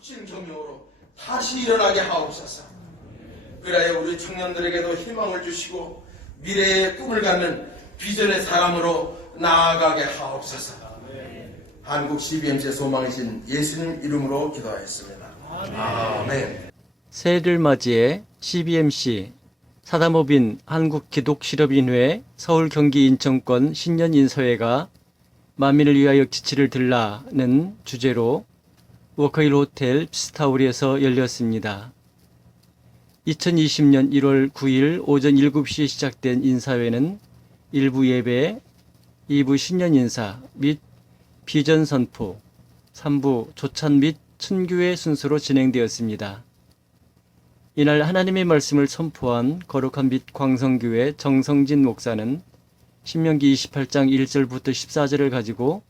촉진경영으로 다시 일어나게 하옵소서. 그래야 우리 청년들에게도 희망을 주시고 미래의 꿈을 갖는 비전의 사람으로 나아가게 하옵소서. 한국 CBMC의 소망이신 예수님 이름으로 기도하였습니다. 아멘. 새해를 맞이해 CBMC 사다모빈 한국기독실업인회 서울 경기 인천권 신년인서회가 만민을 위하여 기치를 들라는 주제로 워커힐 호텔 피스타우리에서 열렸습니다. 2020년 1월 9일 오전 7시에 시작된 인사회는 1부 예배, 2부 신년인사 및 비전 선포, 3부 조찬 및春교회 순서로 진행되었습니다. 이날 하나님의 말씀을 선포한 거룩한 빛 광성교회 정성진 목사는 신명기 28장 1절부터 14절을 가지고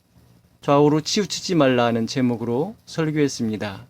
좌우로 치우치지 말라 하는 제목으로 설교했습니다.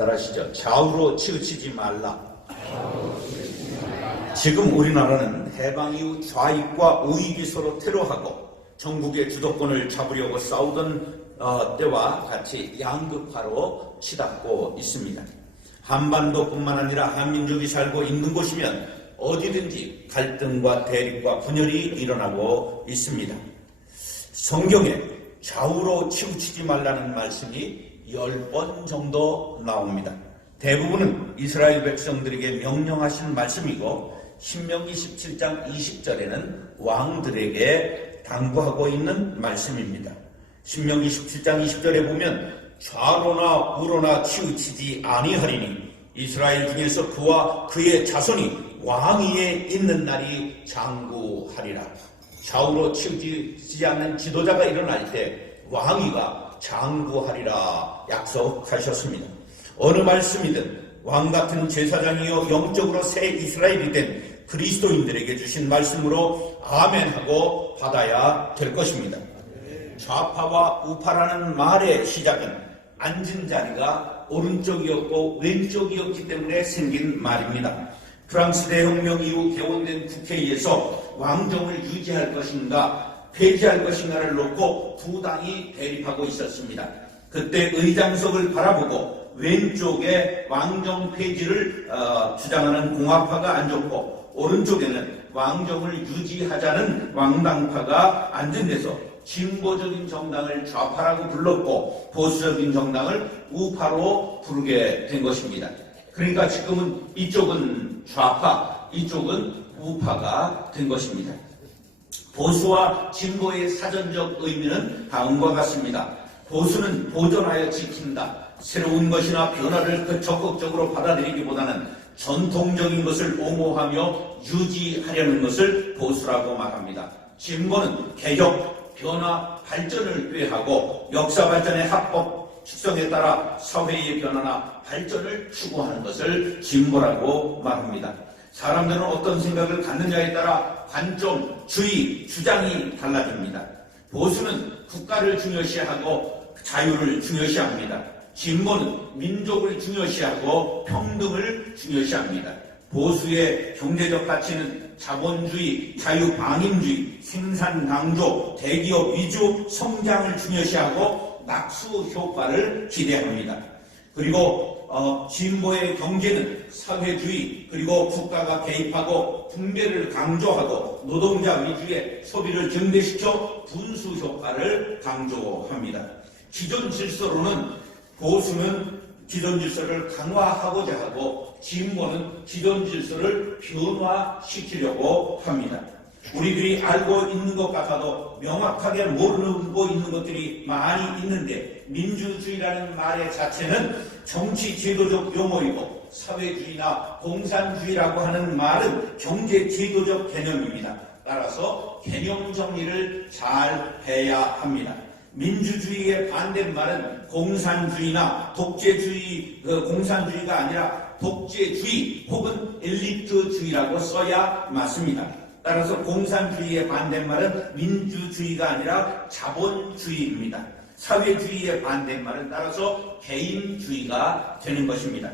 따라하시죠. 좌우로 치우치지 말라. 지금 우리나라는 해방 이후 좌익과 우익이 서로 테러하고 전국의 주도권을 잡으려고 싸우던 때와 같이 양극화로 치닫고 있습니다. 한반도뿐만 아니라 한민족이 살고 있는 곳이면 어디든지 갈등과 대립과 분열이 일어나고 있습니다. 성경에 좌우로 치우치지 말라는 말씀이 10번 정도 나옵니다. 대부분은 이스라엘 백성들에게 명령하신 말씀이고 신명기 17장 20절에는 왕들에게 당부하고 있는 말씀입니다. 신명기 17장 20절에 보면 좌로나 우로나 치우치지 아니하리니 이스라엘 중에서 그와 그의 자손이 왕위에 있는 날이 장구하리라. 좌우로 치우치지 않는 지도자가 일어날 때 왕위가 장구하리라 약속하셨습니다. 어느 말씀이든 왕같은 제사장이요 영적으로 새 이스라엘이 된 그리스도인들에게 주신 말씀으로 아멘하고 받아야 될 것입니다. 좌파와 우파라는 말의 시작은 앉은 자리가 오른쪽이었고 왼쪽이었기 때문에 생긴 말입니다. 프랑스 대혁명 이후 개원된 국회에서 왕정을 유지할 것인가 폐지할 것인가를 놓고 두 당이 대립하고 있었습니다. 그때 의장석을 바라보고 왼쪽에 왕정 폐지를 주장하는 공화파가 앉았고 오른쪽에는 왕정을 유지하자는 왕당파가 앉은 데서 진보적인 정당을 좌파라고 불렀고 보수적인 정당을 우파로 부르게 된 것입니다. 그러니까 지금은 이쪽은 좌파, 이쪽은 우파가 된 것입니다. 보수와 진보의 사전적 의미는 다음과 같습니다. 보수는 보존하여 지킨다. 새로운 것이나 변화를 적극적으로 받아들이기보다는 전통적인 것을 옹호하며 유지하려는 것을 보수라고 말합니다. 진보는 개혁, 변화, 발전을 꾀하고 역사 발전의 합법 축성에 따라 사회의 변화나 발전을 추구하는 것을 진보라고 말합니다. 사람들은 어떤 생각을 갖느냐에 따라 관점, 주의, 주장이 달라집니다. 보수는 국가를 중요시하고 자유를 중요시합니다. 진보는 민족을 중요시하고 평등을 중요시합니다. 보수의 경제적 가치는 자본주의, 자유방임주의, 생산강조, 대기업 위주 성장을 중요시하고 낙수 효과를 기대합니다. 그리고 진보의 경제는 사회주의 그리고 국가가 개입하고 분배를 강조하고 노동자 위주의 소비를 증대시켜 분수 효과를 강조합니다. 기존 질서로는 보수는 기존 질서를 강화하고자 하고 진보는 기존 질서를 변화시키려고 합니다. 우리들이 알고 있는 것 같아도 명확하게 모르고 있는 것들이 많이 있는데 민주주의라는 말의 자체는 정치 제도적 용어이고 사회주의나 공산주의라고 하는 말은 경제 제도적 개념입니다. 따라서 개념 정리를 잘 해야 합니다. 민주주의의 반대말은 공산주의나 독재주의, 공산주의가 아니라 독재주의 혹은 엘리트주의라고 써야 맞습니다. 따라서 공산주의의 반대말은 민주주의가 아니라 자본주의입니다. 사회주의의 반대말은 따라서 개인주의가 되는 것입니다.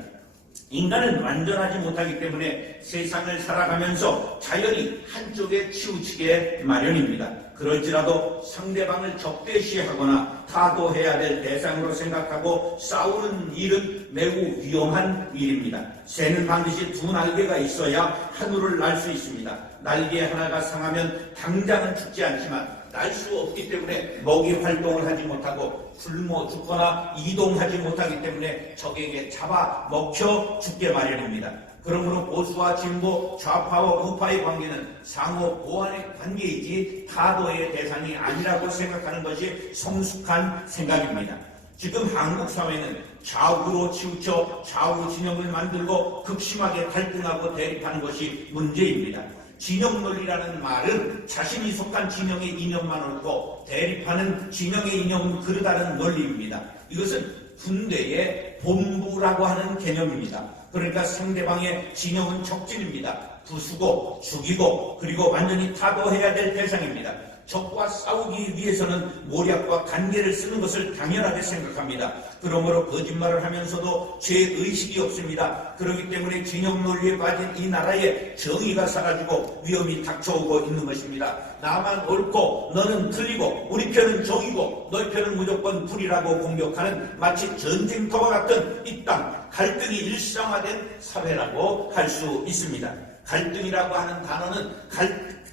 인간은 완전하지 못하기 때문에 세상을 살아가면서 자연히 한쪽에 치우치게 마련입니다. 그럴지라도 상대방을 적대시하거나 타도해야 될 대상으로 생각하고 싸우는 일은 매우 위험한 일입니다. 새는 반드시 두 날개가 있어야 하늘을 날 수 있습니다. 날개 하나가 상하면 당장은 죽지 않지만 날 수 없기 때문에 먹이 활동을 하지 못하고 굶어 죽거나 이동하지 못하기 때문에 적에게 잡아 먹혀 죽게 마련입니다. 그러므로 보수와 진보, 좌파와 우파의 관계는 상호 보완의 관계이지 타도의 대상이 아니라고 생각하는 것이 성숙한 생각입니다. 지금 한국 사회는 좌우로 치우쳐 좌우 진영을 만들고 극심하게 갈등하고 대립하는 것이 문제입니다. 진영 논리라는 말은 자신이 속한 진영의 이념만 옳고 대립하는 진영의 이념은 그르다는 논리입니다. 이것은 군대의 본부라고 하는 개념입니다. 그러니까 상대방의 진영은 적진입니다. 부수고 죽이고 그리고 완전히 타도해야 될 대상입니다. 적과 싸우기 위해서는 모략과 간계를 쓰는 것을 당연하게 생각합니다. 그러므로 거짓말을 하면서도 죄의식이 없습니다. 그렇기 때문에 진영 논리에 빠진 이 나라에 정의가 사라지고 위험이 닥쳐오고 있는 것입니다. 나만 옳고 너는 틀리고 우리 편은 정이고 너희 편은 무조건 불이라고 공격하는 마치 전쟁터와 같은 이 땅, 갈등이 일상화된 사회라고 할 수 있습니다. 갈등이라고 하는 단어는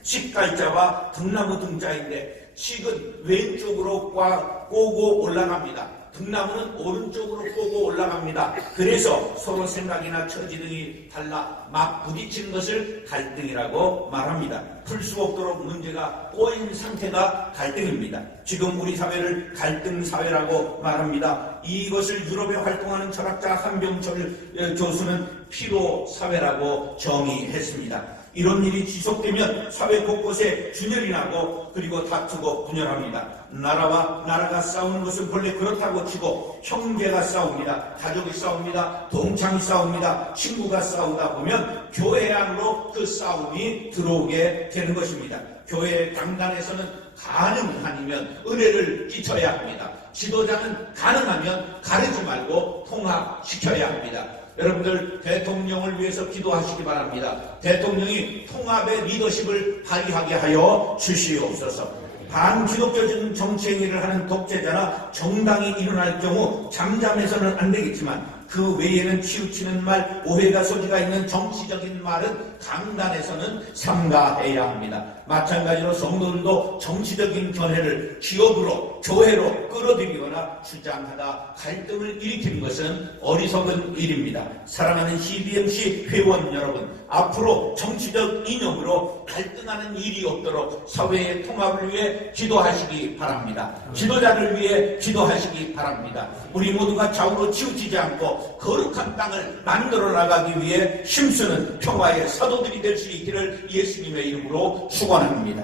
식갈자와 등나무 등자인데 식은 왼쪽으로 꼬고 올라갑니다. 등나무는 오른쪽으로 꼬고 올라갑니다. 그래서 서로 생각이나 처지 등이 달라 막 부딪히는 것을 갈등이라고 말합니다. 풀 수 없도록 문제가 꼬인 상태가 갈등입니다. 지금 우리 사회를 갈등 사회라고 말합니다. 이것을 유럽에 활동하는 철학자 한병철 교수는 피로 사회라고 정의했습니다. 이런 일이 지속되면 사회 곳곳에 균열이 나고 그리고 다투고 분열합니다. 나라와 나라가 싸우는 것은 본래 그렇다고 치고 형제가 싸웁니다. 가족이 싸웁니다. 동창이 싸웁니다. 친구가 싸우다 보면 교회 안으로 그 싸움이 들어오게 되는 것입니다. 교회 강단에서는 가능하면 은혜를 끼쳐야 합니다. 지도자는 가능하면 가르지 말고 통합시켜야 합니다. 여러분들 대통령을 위해서 기도하시기 바랍니다. 대통령이 통합의 리더십을 발휘하게 하여 주시옵소서. 반기독교적인 정치행위를 하는 독재자나 정당이 일어날 경우 잠잠해서는 안 되겠지만 그 외에는 치우치는 말, 오해가 소지가 있는 정치적인 말은 강단에서는 삼가해야 합니다. 마찬가지로 성도들도 정치적인 견해를 기업으로, 교회로 끌어들이거나 주장하다 갈등을 일으키는 것은 어리석은 일입니다. 사랑하는 CBMC 회원 여러분, 앞으로 정치적 이념으로 갈등하는 일이 없도록 사회의 통합을 위해 기도하시기 바랍니다. 지도자를 위해 기도하시기 바랍니다. 우리 모두가 좌우로 치우치지 않고 거룩한 땅을 만들어 나가기 위해 힘쓰는 평화의 사도들이 될 수 있기를 예수님의 이름으로 축원합니다.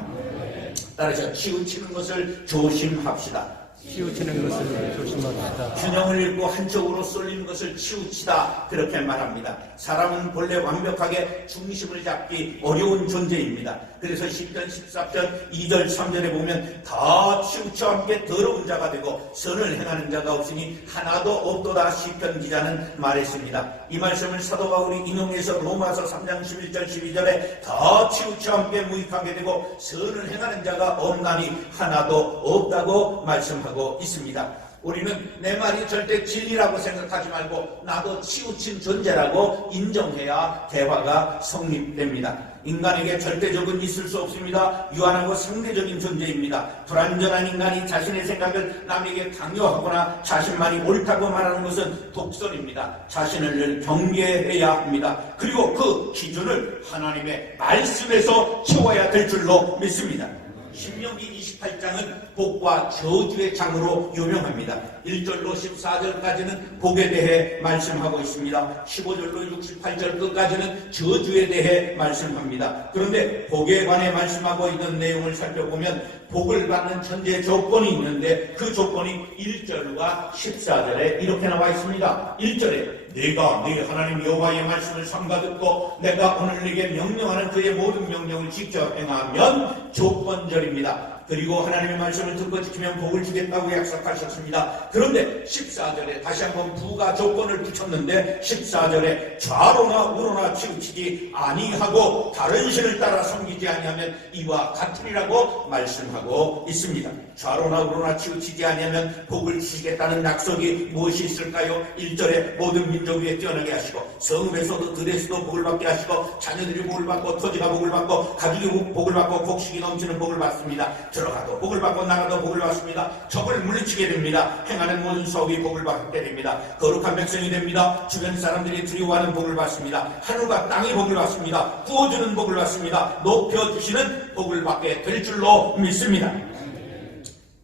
따라서 치우치는 것을 조심합시다. 치우치는 것을 조심합시다. 균형을 잃고 한쪽으로 쏠리는 것을 치우치다 그렇게 말합니다. 사람은 본래 완벽하게 중심을 잡기 어려운 존재입니다. 그래서 시편 14편 2절 3절에 보면 다 치우쳐 함께 더러운 자가 되고 선을 행하는 자가 없으니 하나도 없도다 시편 기자는 말했습니다. 이 말씀을 사도 바울이 인용해서 로마서 3장 11절 12절에 다 치우쳐 함께 무익하게 되고 선을 행하는 자가 없나니 하나도 없다고 말씀하고 있습니다. 우리는 내 말이 절대 진리라고 생각하지 말고 나도 치우친 존재라고 인정해야 대화가 성립됩니다. 인간에게 절대적은 있을 수 없습니다. 유한하고 상대적인 존재입니다. 불완전한 인간이 자신의 생각을 남에게 강요하거나 자신만이 옳다고 말하는 것은 독선입니다. 자신을 늘 경계해야 합니다. 그리고 그 기준을 하나님의 말씀에서 채워야 될 줄로 믿습니다. 신명기 28장은 복과 저주의 장으로 유명합니다. 1절로 14절까지는 복에 대해 말씀하고 있습니다. 15절로 68절 끝까지는 저주에 대해 말씀합니다. 그런데 복에 관해 말씀하고 있는 내용을 살펴보면 복을 받는 천재의 조건이 있는데 그 조건이 1절과 14절에 이렇게 나와 있습니다. 1절에 내가 네 하나님 여호와의 말씀을 삼가 듣고 내가 오늘 네게 명령하는 그의 모든 명령을 지켜 행하면 조건절입니다. 그리고 하나님의 말씀을 듣고 지키면 복을 주겠다고 약속하셨습니다. 그런데 14절에 다시 한번 부가 조건을 붙였는데 14절에 좌로나 우로나 치우치지 아니하고 다른 신을 따라 섬기지 아니하면 이와 같으리라고 말씀하고 있습니다. 좌로나 우로나 치우치지 아니하면 복을 주시겠다는 약속이 무엇이 있을까요? 1절에 모든 민족 위에 뛰어나게 하시고 성읍에서도 들에서도 복을 받게 하시고 자녀들이 복을 받고 토지가 복을 받고 가족이 복을 받고 곡식이 넘치는 복을 받습니다. 들어가도 복을 받고 나가도 복을 받습니다. 적을 물리치게 됩니다. 행하는 모든 사업이 복을 받게 됩니다. 거룩한 백성이 됩니다. 주변 사람들이 두려워하는 복을 받습니다. 하늘과 땅이 복을 받습니다. 구워주는 복을 받습니다. 높여주시는 복을 받게 될 줄로 믿습니다.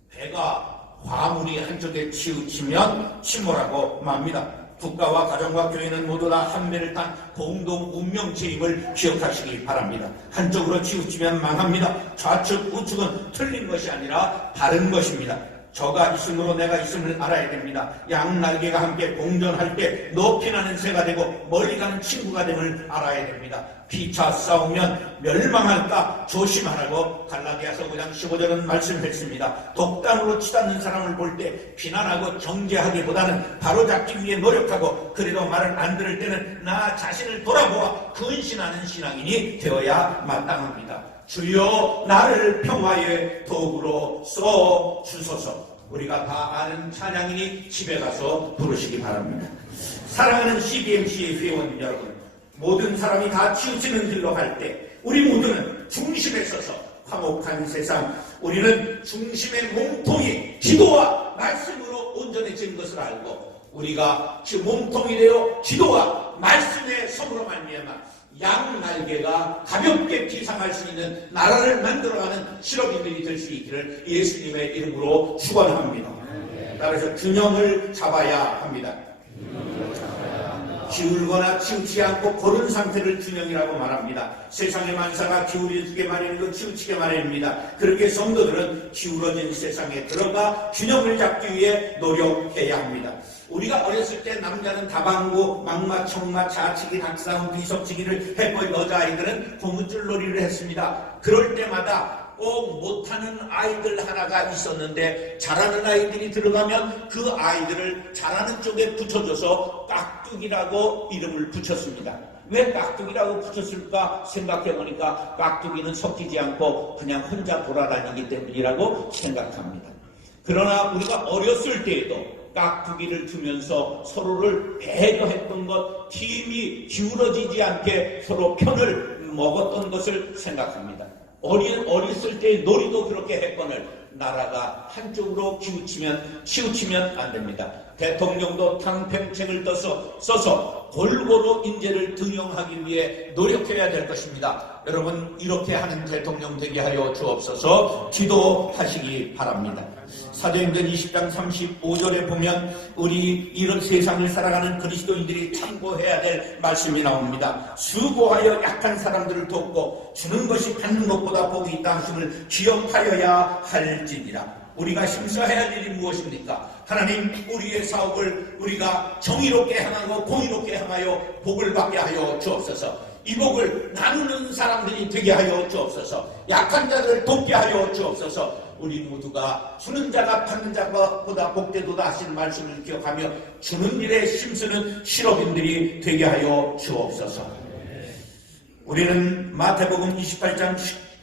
배가 화물이 한쪽에 치우치면 침몰하고 맙니다. 국가와 가정과 교회는 모두 다 한 배를 탄 공동 운명체임을 기억하시기 바랍니다. 한쪽으로 치우치면 망합니다. 좌측 우측은 틀린 것이 아니라 바른 것입니다. 저가 있으므로 내가 있음을 알아야 됩니다. 양날개가 함께 공존할 때 높이 나는 새가 되고 멀리 가는 친구가 됨을 알아야 됩니다. 피차 싸우면 멸망할까 조심하라고 갈라디아서 5장 15절은 말씀했습니다. 독단으로 치닫는 사람을 볼 때 비난하고 정죄하기보다는 바로잡기 위해 노력하고 그래도 말을 안 들을 때는 나 자신을 돌아보아 근신하는 신앙인이 되어야 마땅합니다. 주여 나를 평화의 도구로 써 주소서. 우리가 다 아는 찬양이니 집에 가서 부르시기 바랍니다. 사랑하는 CBMC 회원 여러분, 모든 사람이 다 치우치는 길로 갈 때 우리 모두는 중심에 서서 화목한 세상, 우리는 중심의 몸통이 기도와 말씀으로 온전해진 것을 알고 우리가 몸통이 되어 기도와 말씀의 섬으로 말미암아 양 날개가 가볍게 비상할 수 있는 나라를 만들어가는 실업인들이 될 수 있기를 예수님의 이름으로 축원합니다. 따라서 균형을 잡아야 합니다. 기울거나 치우치지 않고 고른 상태를 균형이라고 말합니다. 세상의 만사가 기울어지게 마련이고 치우치게 마련입니다. 그렇게 성도들은 기울어진 세상에 들어가 균형을 잡기 위해 노력해야 합니다. 우리가 어렸을 때 남자는 다방구, 막마, 청마, 자치기, 닭싸움, 비석치기를 했고 여자아이들은 고무줄 놀이를 했습니다. 그럴 때마다 꼭 못하는 아이들 하나가 있었는데 잘하는 아이들이 들어가면 그 아이들을 잘하는 쪽에 붙여줘서 깍두기라고 이름을 붙였습니다. 왜 깍두기라고 붙였을까 생각해보니까 깍두기는 섞이지 않고 그냥 혼자 돌아다니기 때문이라고 생각합니다. 그러나 우리가 어렸을 때에도 깍두기를 두면서 서로를 배려했던 것, 팀이 기울어지지 않게 서로 편을 먹었던 것을 생각합니다. 어렸을 때 놀이도 그렇게 했거늘 나라가 한쪽으로 치우치면 안 됩니다. 대통령도 탕평책을 써서 골고루 인재를 등용하기 위해 노력해야 될 것입니다. 여러분 이렇게 하는 대통령 되게 하여 주옵소서. 기도하시기 바랍니다. 사도행전 20장 35절에 보면 우리 이런 세상을 살아가는 그리스도인들이 참고해야 될 말씀이 나옵니다. 수고하여 약한 사람들을 돕고 주는 것이 받는 것보다 복이 있다 하심을 기억하여야 할지니라. 우리가 심사해야 할 일이 무엇입니까? 하나님, 우리의 사업을 우리가 정의롭게 행하고 공의롭게 행하여 복을 받게 하여 주옵소서. 이 복을 나누는 사람들이 되게 하여 주옵소서. 약한 자들을 돕게 하여 주옵소서. 우리 모두가 주는 자가 받는 자보다 복되도다 하신 말씀을 기억하며 주는 일에 힘쓰는 실업인들이 되게 하여 주옵소서. 우리는 마태복음 28장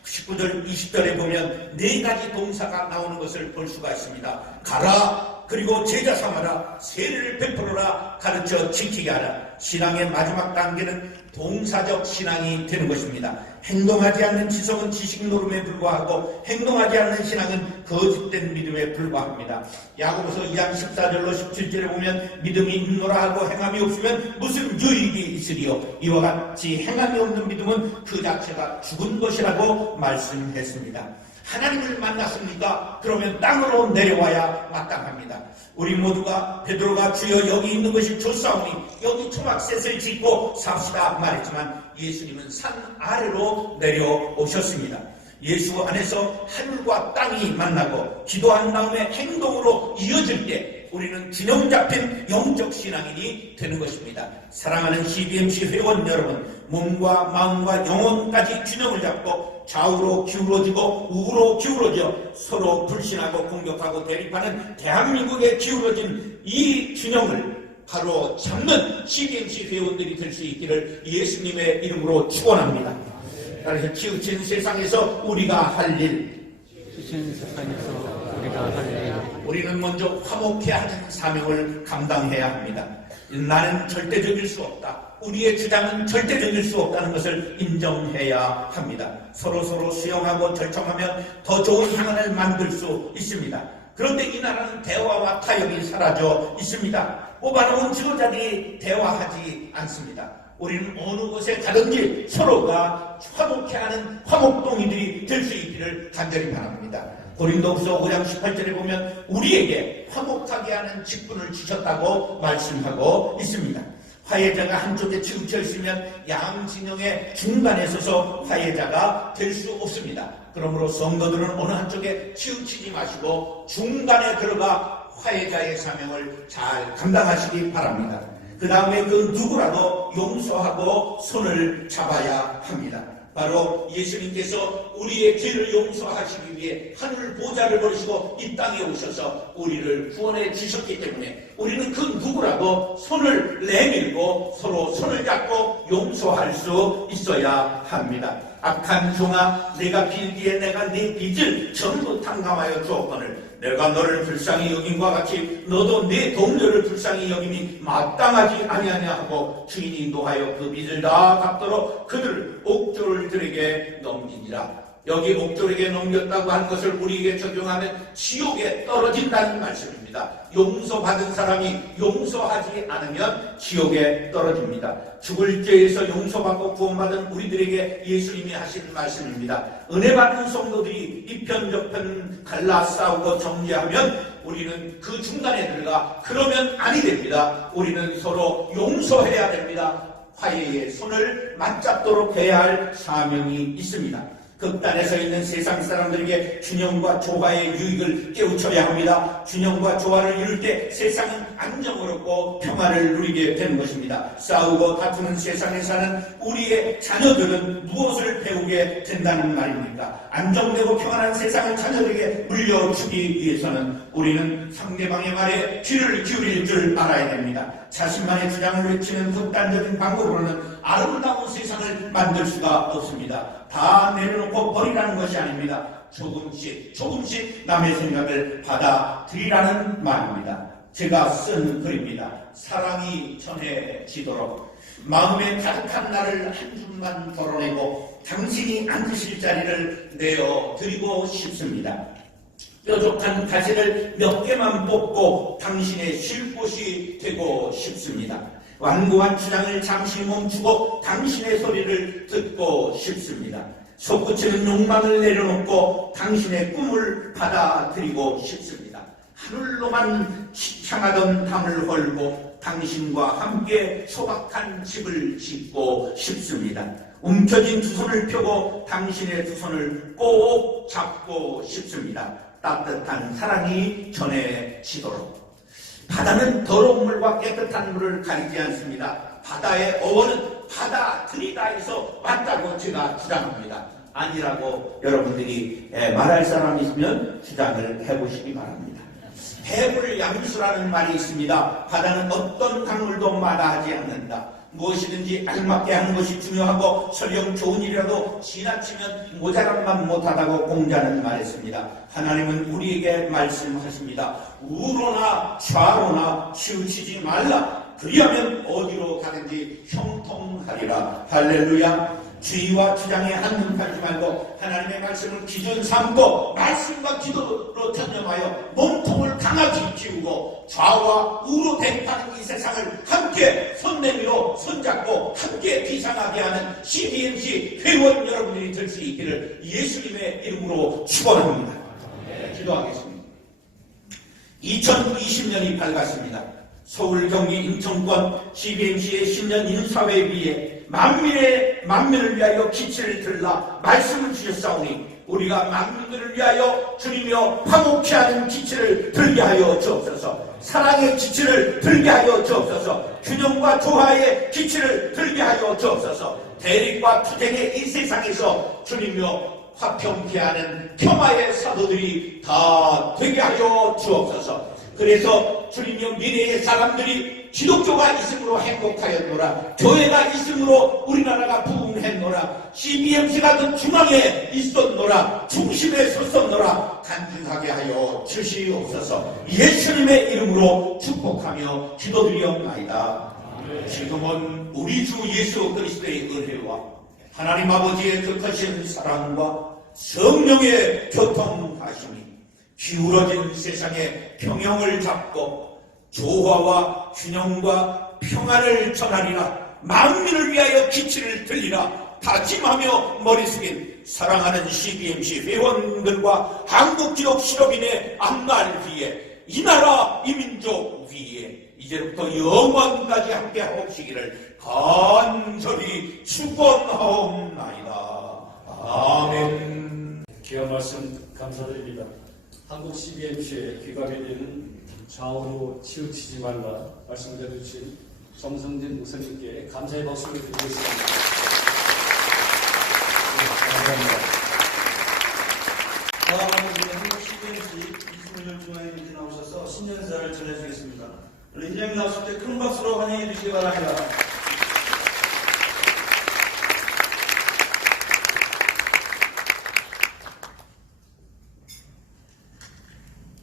19절 20절에 보면 네 가지 동사가 나오는 것을 볼 수가 있습니다. 가라, 그리고 제자 삼아라, 세례를 베풀어라, 가르쳐 지키게 하라. 신앙의 마지막 단계는 동사적 신앙이 되는 것입니다. 행동하지 않는 지성은 지식 노름에 불과하고 행동하지 않는 신앙은 거짓된 믿음에 불과합니다. 야고보서 2장 14절로 17절에 보면 믿음이 있노라 하고 행함이 없으면 무슨 유익이 있으리요. 이와 같이 행함이 없는 믿음은 그 자체가 죽은 것이라고 말씀했습니다. 하나님을 만났습니까? 그러면 땅으로 내려와야 마땅합니다. 우리 모두가 베드로가 주여 여기 있는 것이 좋사오니 여기 초막셋을 짓고 삽시다 말했지만 예수님은 산 아래로 내려오셨습니다. 예수 안에서 하늘과 땅이 만나고 기도한 다음에 행동으로 이어질 때 우리는 균형 잡힌 영적 신앙인이 되는 것입니다. 사랑하는 CBMC 회원 여러분, 몸과 마음과 영혼까지 균형을 잡고 좌우로 기울어지고 우로 기울어져 서로 불신하고 공격하고 대립하는 대한민국에 기울어진 이 균형을 바로 잡는 CBMC 회원들이 될 수 있기를 예수님의 이름으로 축원합니다. 그래서 치우친 세상에서 우리가 할 일, 우리는 먼저 화목해 하는 사명을 감당해야 합니다. 나는 절대적일 수 없다. 우리의 주장은 절대적일 수 없다는 것을 인정해야 합니다. 서로 수용하고 절청하면 더 좋은 향을 만들 수 있습니다. 그런데 이 나라는 대화와 타협이 사라져 있습니다. 뽑아놓은 지도자들이 대화하지 않습니다. 우리는 어느 곳에 가든지 서로가 화목해하는 화목동이들이 될 수 있기를 간절히 바랍니다. 고린도후서 5장 18절에 보면 우리에게 화목하게 하는 직분을 주셨다고 말씀하고 있습니다. 화해자가 한쪽에 치우쳐 있으면 양진영의 중간에 서서 화해자가 될 수 없습니다. 그러므로 성도들은 어느 한쪽에 치우치지 마시고 중간에 들어가 화해자의 사명을 잘 감당하시기 바랍니다. 그 다음에 그 누구라도 용서하고 손을 잡아야 합니다. 바로 예수님께서 우리의 죄를 용서하시기 위해 하늘 보좌를 버리시고 이 땅에 오셔서 우리를 구원해 주셨기 때문에 우리는 그 누구라도 손을 내밀고 서로 손을 잡고 용서할 수 있어야 합니다. 악한 종아, 내가 빌기에 내가 네 빚을 전부 탕감하여 주었거늘 내가 너를 불쌍히 여김과 같이 너도 네 동료를 불쌍히 여김이 마땅하지 아니하냐 하고 주인이 노하여 그 빚을 다 갚도록 그들을 옥졸들에게 넘기니라. 여기 옥졸에게 넘겼다고 한 것을 우리에게 적용하면 지옥에 떨어진다는 말씀입니다. 용서받은 사람이 용서하지 않으면 지옥에 떨어집니다. 죽을 죄에서 용서받고 구원받은 우리들에게 예수님이 하신 말씀입니다. 은혜 받는 성도들이 이편 저편 갈라 싸우고 정죄하면 우리는 그 중간에 들어가 그러면 아니 됩니다. 우리는 서로 용서해야 됩니다. 화해의 손을 맞잡도록 해야 할 사명이 있습니다. 극단에 서 있는 세상 사람들에게 균형과 조화의 유익을 깨우쳐야 합니다. 균형과 조화를 이룰 때 세상은 안정을 얻고 평화를 누리게 되는 것입니다. 싸우고 다투는 세상에 사는 우리의 자녀들은 무엇을 배우게 된다는 말입니까? 안정되고 평안한 세상을 자녀들에게 물려주기 위해서는 우리는 상대방의 말에 귀를 기울일 줄 알아야 됩니다. 자신만의 주장을 외치는 극단적인 방법으로는 아름다운 세상을 만들 수가 없습니다. 다 내려놓고 버리라는 것이 아닙니다. 조금씩 남의 생각을 받아들이라는 말입니다. 제가 쓴 글입니다. 사랑이 전해지도록 마음에 가득한 나를 한 줌만 덜어내고 당신이 앉으실 자리를 내어드리고 싶습니다. 뾰족한 가지를 몇 개만 뽑고 당신의 쉴 곳이 되고 싶습니다. 완고한 주장을 잠시 멈추고 당신의 소리를 듣고 싶습니다. 솟구치는 욕망을 내려놓고 당신의 꿈을 받아들이고 싶습니다. 하늘로만 향하던 담을 헐고 당신과 함께 소박한 집을 짓고 싶습니다. 움켜진 두 손을 펴고 당신의 두 손을 꼭 잡고 싶습니다. 따뜻한 사랑이 전해지도록. 바다는 더러운 물과 깨끗한 물을 가리지 않습니다. 바다의 어원은 받아들이다에서 왔다고 제가 주장합니다. 아니라고 여러분들이 말할 사람이 있으면 주장을 해보시기 바랍니다. 배불양수라는 말이 있습니다. 바다는 어떤 강물도 마다하지 않는다. 무엇이든지 알맞게 하는 것이 중요하고 설령 좋은 일이라도 지나치면 모자란만 못하다고 공자는 말했습니다. 하나님은 우리에게 말씀하십니다. 우로나 좌로나 치우치지 말라. 그리하면 어디로 가든지 형통하리라. 할렐루야. 주의와 주장에 한눈 팔지 말고 하나님의 말씀을 기준 삼고 말씀과 기도로 전념하여 몸통을 강하게 키우고 좌와 우로 대립하는 이 세상을 함께 손 내밀어 손잡고 함께 비상하게 하는 CBMC 회원 여러분들이 될 수 있기를 예수님의 이름으로 축원합니다. 기도하겠습니다. 2020년이 밝았습니다. 서울, 경기, 인천권 CBMC의 10년 인사회비에 만민을 위하여 기치를 들라 말씀을 주셨사오니 우리가 만민들을 위하여 주님이여 화목케 하는 기치를 들게 하여 주옵소서. 사랑의 기치를 들게 하여 주옵소서. 균형과 조화의 기치를 들게 하여 주옵소서. 대립과 투쟁의 이 세상에서 주님이여 화평케 하는 평화의 사도들이 다 되게 하여 주옵소서. 그래서 주님이여 미래의 사람들이 기독교가 있음으로 행복하였노라. 교회가 있음으로 우리나라가 부흥했노라. CBMC가 그 중앙에 있었노라. 중심에 섰었노라. 간증하게 하여 주시옵소서. 예수님의 이름으로 축복하며 기도드리옵나이다. 지금은 우리 주 예수 그리스도의 은혜와 하나님 아버지의 극하신 사랑과 성령의 교통하심이 기울어진 세상의 평형을 잡고 조화와 균형과 평안을 전하리라. 만민을 위하여 기치를 들리라. 다짐하며 머리 숙인 사랑하는 CBMC 회원들과 한국기독실업인의 앞날 위에 이 나라 이 민족 위에 이제부터 영원까지 함께 하옵시기를 간절히 축원하옵나이다. 아멘. 귀한 말씀 감사드립니다. 한국 CBMC에 귀감이 되는 좌우로 치우치지 말라 말씀을 해주신 정성진 목사님께 감사의 박수를 드리겠습니다. 감사합니다. 다음은 우리 한국 CBMC 이승열 중앙님께 나오셔서 신년사를 전해주겠습니다. 이장님 나오실 때 큰 박수로 환영해 주시기 바랍니다.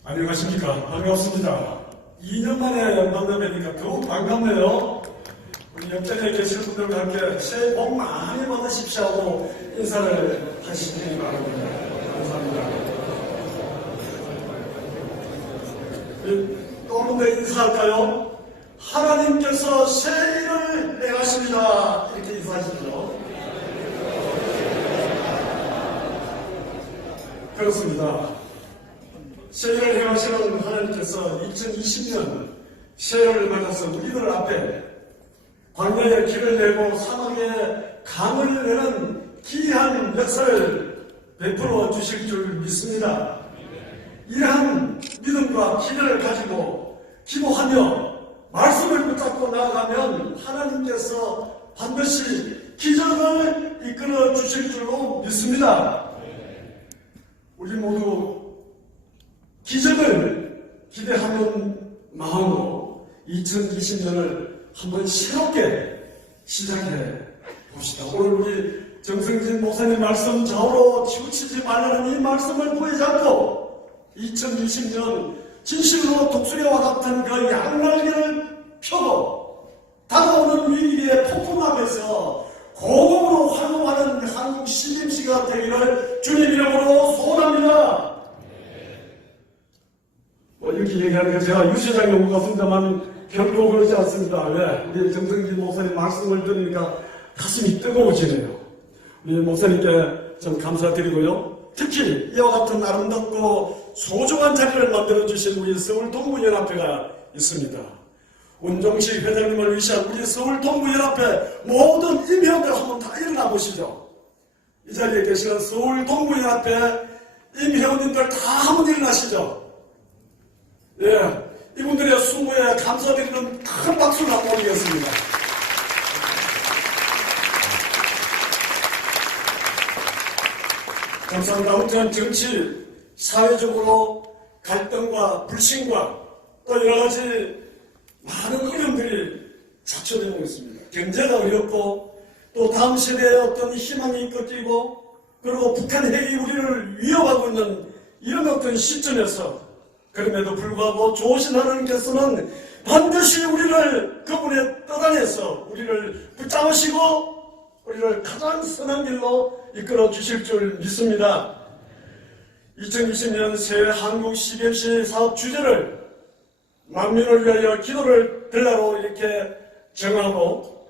안녕하십니까. 반갑습니다. 2년 만에 만나뵈니까 더욱 반갑네요. 우리 옆자리에 계실 분들과 함께 새해 복 많이 받으십시오 하고 인사를 하시기 바랍니다. 감사합니다. 또 한 번 더 인사할까요? 하나님께서 새 일을 행하십니다. 이렇게 인사하시죠. 그렇습니다. 새해를 행하시는 하나님께서 2020년 새해를 맞아서 우리들 앞에 광야의 길을 내고 사막의 강을 내는 기이한 역사를 베풀어 주실 줄 믿습니다. 이러한 믿음과 기대를 가지고 기도하며 말씀을 붙잡고 나아가면 하나님께서 반드시 기적을 이끌어 주실 줄로 믿습니다. 우리 모두 기적을 기대하는 마음으로 2020년을 한번 새롭게 시작해 봅시다. 오늘 우리 정성진 목사님 말씀 좌우로 치우치지 말라는 이 말씀을 부여잡고 2020년 진실로 독수리와 같은 그 양날개를 펴고 다가오는 위기의 폭풍 앞에서 고공으로 활동하는 한국 CBMC가 되기를 주님 이름으로 소원합니다. 이렇게 얘기하니까 제가 유시장에 온 것 같습니다만 결코 그렇지 않습니다. 왜? 우리 정성진 목사님 말씀을 들으니까 가슴이 뜨거워지네요. 우리 목사님께 좀 감사드리고요. 특히 이와 같은 아름답고 소중한 자리를 만들어주신 우리 서울 동부연합회가 있습니다. 운종식 회장님을 위시한 우리 서울 동부연합회 모든 임회원들 한번 다 일어나 보시죠. 이 자리에 계시는 서울 동부연합회 임회원님들 다 한번 일어나시죠. 예, 이분들의 수고에 감사드리는 큰 박수를 한번 올리겠습니다. 감사합니다. 아무튼 정치, 사회적으로 갈등과 불신과 또 여러 가지 많은 어려움들이 닥쳐지고 있습니다. 경제가 어렵고 또 다음 세대에 어떤 희망이 꺾이고 그리고 북한 핵이 우리를 위협하고 있는 이런 어떤 시점에서 그럼에도 불구하고 좋으신 하나님께서는 반드시 우리를 그분의 뜻 안에서 우리를 붙잡으시고 우리를 가장 선한 길로 이끌어 주실 줄 믿습니다. 2020년 새해 한국 CBMC 사업 주제를 만민을 위하여 기도를 들라로 이렇게 정하고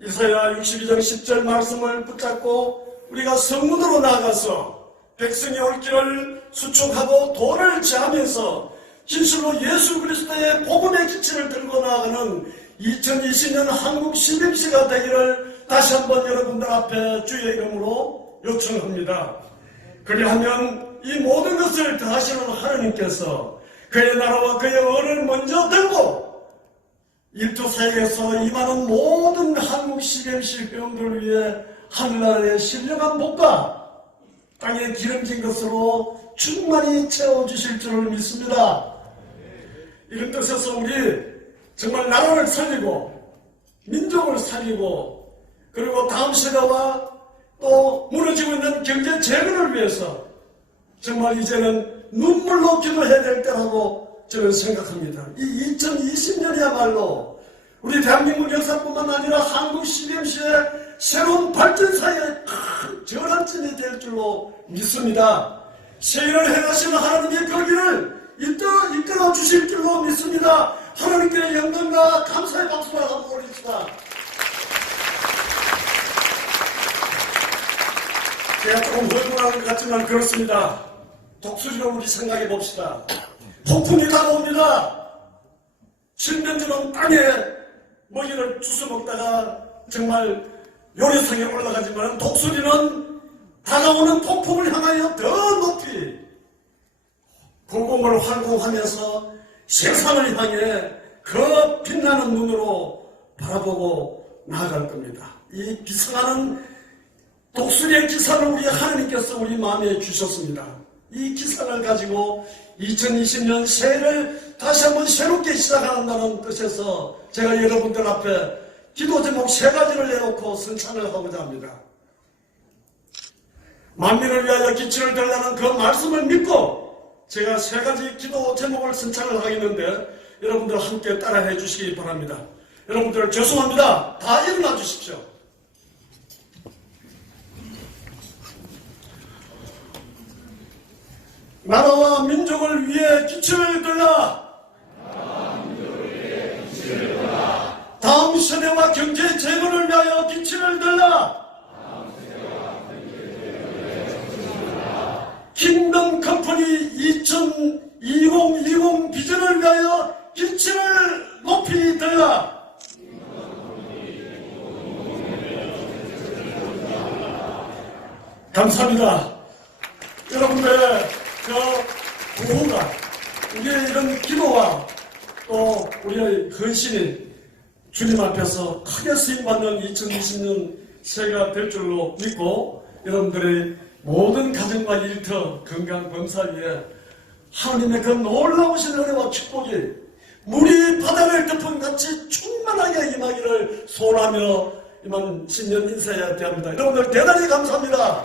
이사야 62장 10절 말씀을 붙잡고 우리가 성문으로 나아가서 백성이 올 길을 수축하고 돌을 제하면서 진실로 예수 그리스도의 복음의 기치를 들고 나아가는 2020년 한국 CBMC가 되기를 다시 한번 여러분들 앞에 주의 이름으로 요청합니다. 그리하면 이 모든 것을 더하시는 하나님께서 그의 나라와 그의 의를 먼저 들고 일투사역에서 임하는 모든 한국 CBMC 회원들을 위해 하늘나라의 신령한 복과 땅에 기름진 것으로 충만히 채워주실 줄을 믿습니다. 이런 뜻에서 우리 정말 나라를 살리고 민족을 살리고 그리고 다음 세대와 또 무너지고 있는 경제 재건을 위해서 정말 이제는 눈물로 기도해야 될 때라고 저는 생각합니다. 이 2020년이야말로 우리 대한민국 역사뿐만 아니라 한국 CBMC의 새로운 발전사의 큰 전환점이 될 줄로 믿습니다. 새해를 행하시는 하나님의 그 길을 이끌어 주실 줄로 믿습니다. 하나님께 영광과 감사의 박수를 한번 올립시다. 제가 조금 흥분하는 것 같지만 그렇습니다. 독수리로 우리 생각해 봅시다. 폭풍이 다가옵니다. 신명주는 땅에 먹이를 주워 먹다가 정말 요리성에 올라가지만 독수리는 다가오는 폭풍을 향하여 더 높이 고공을 활공하면서 세상을 향해 그 빛나는 눈으로 바라보고 나아갈 겁니다. 이 기상하는 독수리의 기사를 우리 하나님께서 우리 마음에 주셨습니다. 이 기사를 가지고 2020년 새해를 다시 한번 새롭게 시작한다는 뜻에서 제가 여러분들 앞에 기도 제목 3가지를 내놓고 선창을 하고자 합니다. 만민을 위하여 기치를 달라는 그 말씀을 믿고 제가 3가지 기도 제목을 선창을 하겠는데 여러분들 함께 따라해 주시기 바랍니다. 여러분들 죄송합니다. 다 일어나 주십시오. 나라와 민족을 위해 기치를 들라. 다음 세대와 경제 재건을 위하여 기치를 들라. 킹덤 컴퍼니 2020 비전을 위하여 기치를 높이 들라. 감사합니다. 여러분들의 구호가 우리의 이런 기도와 또 우리의 헌신이 주님 앞에서 크게 쓰임받는 2020년 새해가 될 줄로 믿고 여러분들의 모든 가정과 일터 건강 범사 위에 하나님의 그 놀라우신 은혜와 축복이 물이 바다를 덮은 같이 충만하게 임하기를 소원하며 이만 신년 인사해야 합니다. 여러분들 대단히 감사합니다.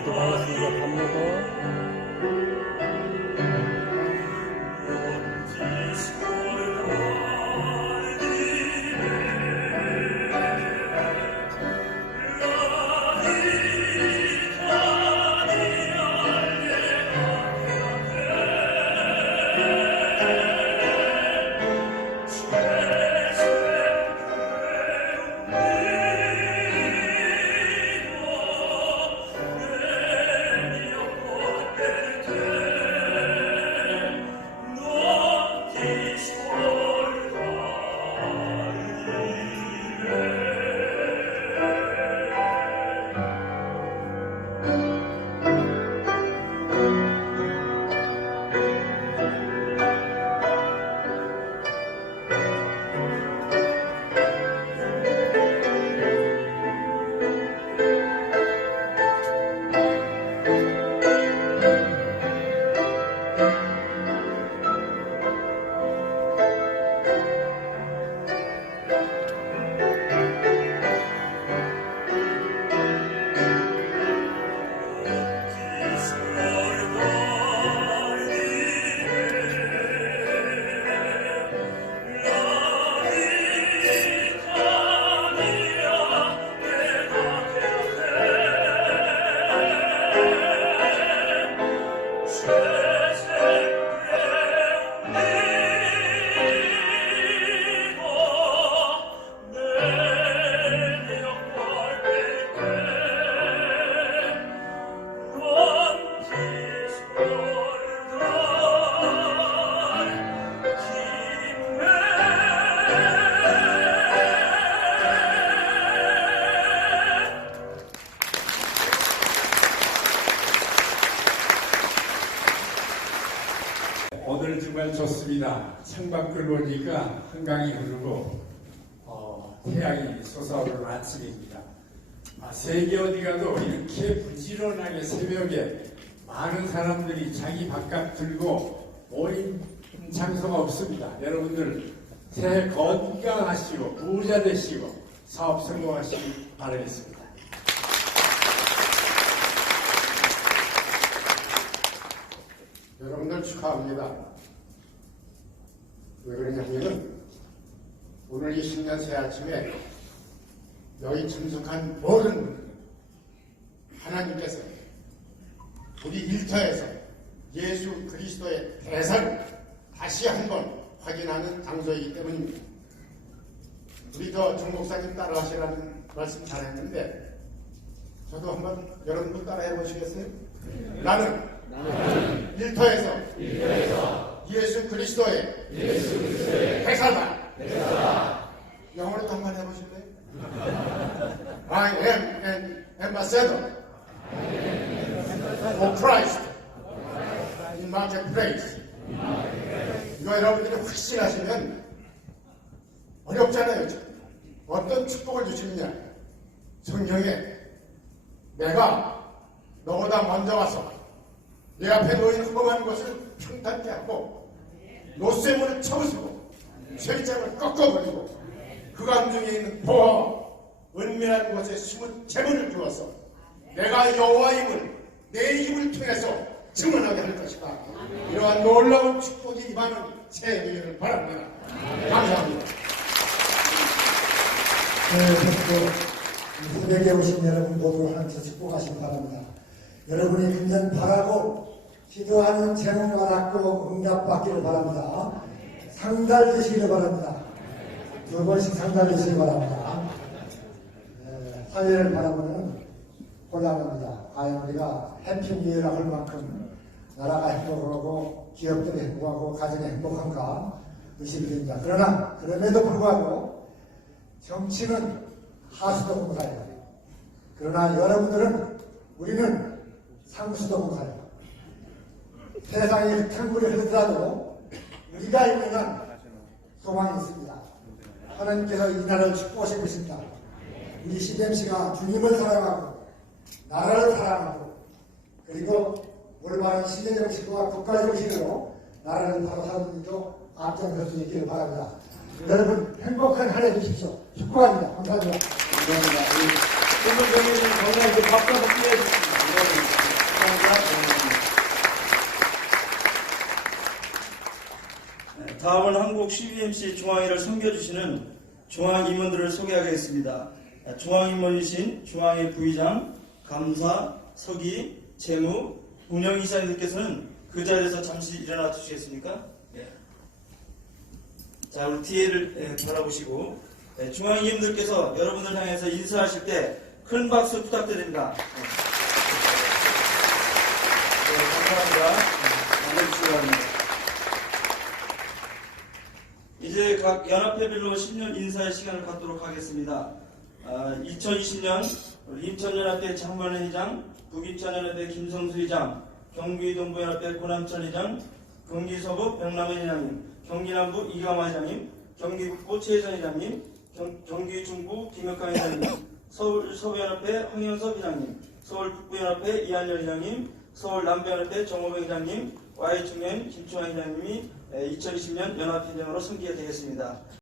아빠도 반갑습니다. 밥 먹어. 오늘 정말 좋습니다. 창밖을 보니까 한강이 흐르고 태양이 솟아오르는 아침입니다. 세계 어디 가도 이렇게 부지런하게 새벽에 많은 사람들이 자기 바깥 들고 모인 장소가 없습니다. 여러분들 새해 건강하시고 부자 되시고 사업 성공하시기 바라겠습니다. 여러분들 축하합니다. 왜 그러냐면은 오늘 이 신년 새 아침에 여기 참석한 모든 분들 하나님께서 우리 일터에서 예수 그리스도의 대사를 다시 한번 확인하는 장소이기 때문입니다. 우리 정 목사님 따라 하시라는 말씀 잘했는데 저도 한번 여러분들 따라 해보시겠어요? 나는 일터에서 예수 그리스도의 대사다. 영어로 또 한번 해보실래요? I am an ambassador for Christ in marketplace. 이거 여러분들이 확신하시면 어렵잖아요. 어떤 축복을 주시느냐. 성경에 내가 너보다 먼저 와서 내 앞에 놓인 흠범한 것을 평탄케 하고 노쇠문을 쳐부수고 쇠장을 꺾어버리고 그강 중에 있는 보화와 은밀한 곳에 숨은 재물을 주어서 내가 여호와임을 내 입을 통해서 증언하게 할 것이다. 이러한 놀라운 축복이 임하는 새해 되기를 바랍니다. 감사합니다. 네, 새벽에 오신 여러분 모두 하나님께서 축복하시기 바랍니다. 여러분이 금년 바라고 기도하는 제목만 갖고 응답받기를 바랍니다. 상달되시기를 바랍니다. 2번씩 상달되시기 바랍니다. 사회를 바라보면 곤란합니다. 과연 우리가 해피뉴이라 할 만큼 나라가 행복하고 기업들이 행복하고 가정이 행복한가 의심이 됩니다. 그러나 그럼에도 불구하고 정치는 하수도 공사예요. 그러나 여러분들은 우리는 상수도 공사예요. 세상에 탕물이 흐르더라도 우리가 있는 한 소망이 있습니다. 하나님께서 이 나라를 축복하시고 있습니다. 우리 CDMC가 주님을 사랑하고 나라를 사랑하고 그리고 올바른 시대 정신과 국가 정신으로 나라를 바로 사는 일도 앞장설 수 있기를 바랍니다. 여러분 행복한 한 해 되십시오. 축복합니다. 감사합니다. 감사합니다. 오늘 경기는 건강하게 밥과 함께 해주십니다. 다음은 한국 CBMC 중앙회를 섬겨주시는 중앙임원들을 소개하겠습니다. 중앙임원이신 중앙회 부의장, 감사, 서기, 재무, 운영이사님들께서는 그 자리에서 잠시 일어나 주시겠습니까? 네. 자, 우리 뒤에를 바라보시고 중앙임원들께서 여러분을 향해서 인사하실 때 큰 박수 부탁드립니다. 네, 감사합니다. 앉아주시기 바랍니다. 이제 각 연합회별로 10년 인사의 시간을 갖도록 하겠습니다. 2020년 인천연합회 장만회 회장, 북인천연합회 김성수 회장, 경기동부연합회 고남천 회장, 경기서부 백남현 회장님, 경기남부 이강화 회장님, 경기북부 최혜선 회장님, 경기중부 김혁강 회장님, 서울서부연합회 황현섭 회장님, 서울북부연합회 이한열 회장님, 서울남부연합회 정호백 회장님, Y중엔 김충환 회장님이 2020년 연합회장으로 섬기게 되겠습니다.